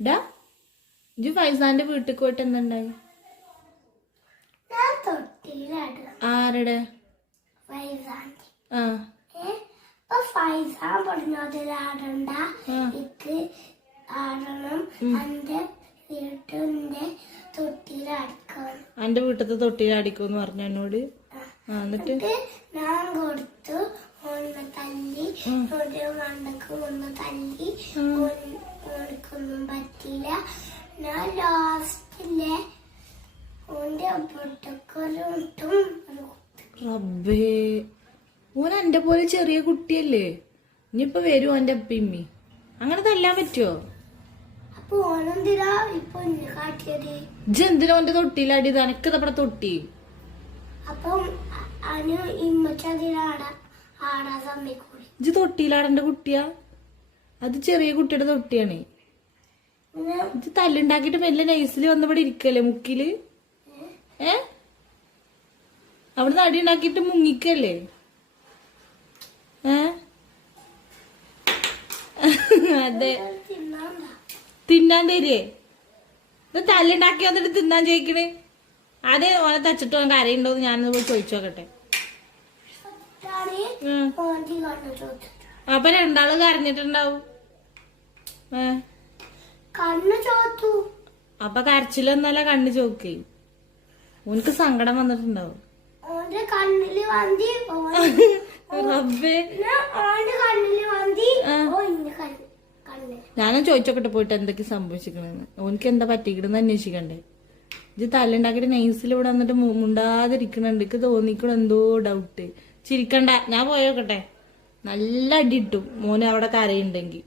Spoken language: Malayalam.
ഡാ ഇജ് ഫൈസാന്റെ വീട്ടിൽ പോയിട്ട് എന്തുണ്ടായി? ആരുടെ? ആ ഫൈസാൻ പറഞ്ഞതിലാടണ്ട ഇത് ആടണം എന്റെ വീട്ടിന്റെ തൊട്ടിയിലടിക്കണം. എന്റെ വീട്ടിലത്തെ തൊട്ടിയിലടിക്കുമെന്ന് പറഞ്ഞു എന്നോട്. എന്നിട്ട് ഞാൻ കൊടുത്തു. ഒന്ന് തല്ലി മണ്ടക്ക് ഒന്ന് തല്ലി. ഓനക്കൊന്നും പറ്റിയില്ല. ഞാൻ ലാസ്റ്റിലെ ഓന്റെ പൊട്ടക്കൊരുട്ടും. റബ്ബേ, ഓൻ എന്റെ പോലെ ചെറിയ കുട്ടിയല്ലേ. ഇനിയിപ്പൊ വരും ഓന്റെ അപ്പിമ്മി. അങ്ങനെ തല്ലാൻ പറ്റുമോ? അപ്പൊ ഓനെന്തിനാ ഇപ്പൊ കാട്ടിയത്? ഇജ്ജ് എന്തിനാ ഓന്റെ തൊട്ടിയിലടിയത്? എനക്ക് തപ്പടെ തൊട്ടി. അപ്പം അനു ഇമ്മച്ചതിലാടാ സമ്മതിക്കൂടി. ഇജ്ജ് തൊട്ടിയിലാടേണ്ട കുട്ടിയാ? അത് ചെറിയ കുട്ടിയുടെ തൊട്ടിയാണ്. ഇജ്ജ് തല്ലുണ്ടാക്കിട്ട് മെല്ലെ നൈസില് വന്നിവിടെ ഇരിക്കല്ലേ മുക്കില്? അവിടെ അടി ഉണ്ടാക്കിട്ട് മുങ്ങിക്കല്ലേ? അതെ, തിന്നാൻ തരേ? ഇത് തല്ലുണ്ടാക്കി വന്നിട്ട് തിന്നാൻ ചോദിക്കണേ? അതെ, ഓനെ തച്ചിട്ട് ഓൻ കരയുണ്ടോന്ന് ഞാനൊന്ന് പോയി ചോദിച്ചു നോക്കട്ടെ. അപ്പൊ രണ്ടാള് കരഞ്ഞിട്ടുണ്ടാവും. അപ്പൊ കരച്ചിലൊന്നല്ല കണ്ണ് ചോക്കേ. ഓനക്ക് സങ്കടം വന്നിട്ടുണ്ടാവും. ഞാനും ചോദിച്ചോക്കട്ടെ പോയിട്ട് എന്തൊക്കെ സംഭവിച്ചിക്കണെന്ന്. ഓനക്ക് എന്താ പറ്റിക്കണെന്ന് അന്വേഷിക്കണ്ടേ? ഇത് തല്ലുണ്ടാക്കിട്ട് നൈസിൽ ഇവിടെ വന്നിട്ട് മുണ്ടാതിരിക്കണുണ്ട്. എനിക്ക് തോന്നിക്കണ എന്തോ ഡൗട്ട്. ചിരിക്കണ്ട, ഞാൻ പോയോക്കട്ടെ. നല്ല അടി ഇട്ടു മോനെ അവിടെ കരയുണ്ടെങ്കിൽ.